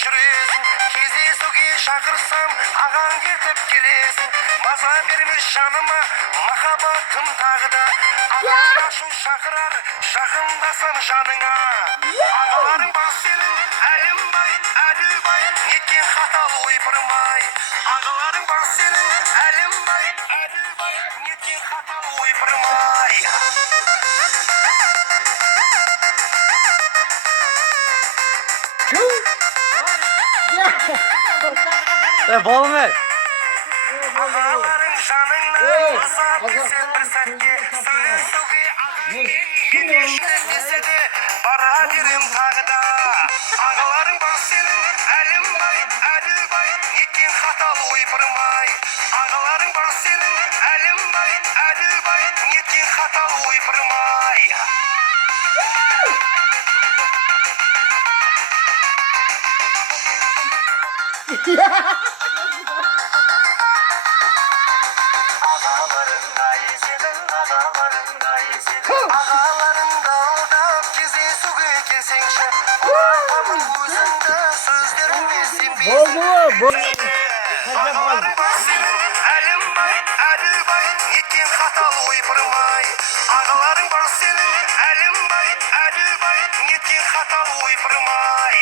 жүресің, кездесуге шақырсам ағаң кетіп келесің. Маза бермес жаныма махаббатым тағы да, ағаң ашу шақырар жақындасам жаныңа. Ағаларың бар сенің әлімбай, әділбай, неткен қатал ойпырмай. Ағаларың бар сенің әлімбай, әділбай, неткен қатал ойпырмай. Balım ver. Ағаларың жаныңнан азап кетсең бір сәтке, сөйлесуге ағаң десе де бара берем тағы да. Ағаларың бар сенің әлімбай, әділбай, неткен қатал ойпырмай. Ағаларың бар сенің әлімбай, әділбай, неткен қатал ойпырмай. Ағаларың далдап кездесуге келсеңші, ұнатамын өзіңді, сөздеріңе сенбейсің. Ағаларың бар сенің әлімбай, әділбай, неткен қатал ойпырмай. Ағаларың бар сенің әлімбай, әділбай, неткен қатал ойпырмай.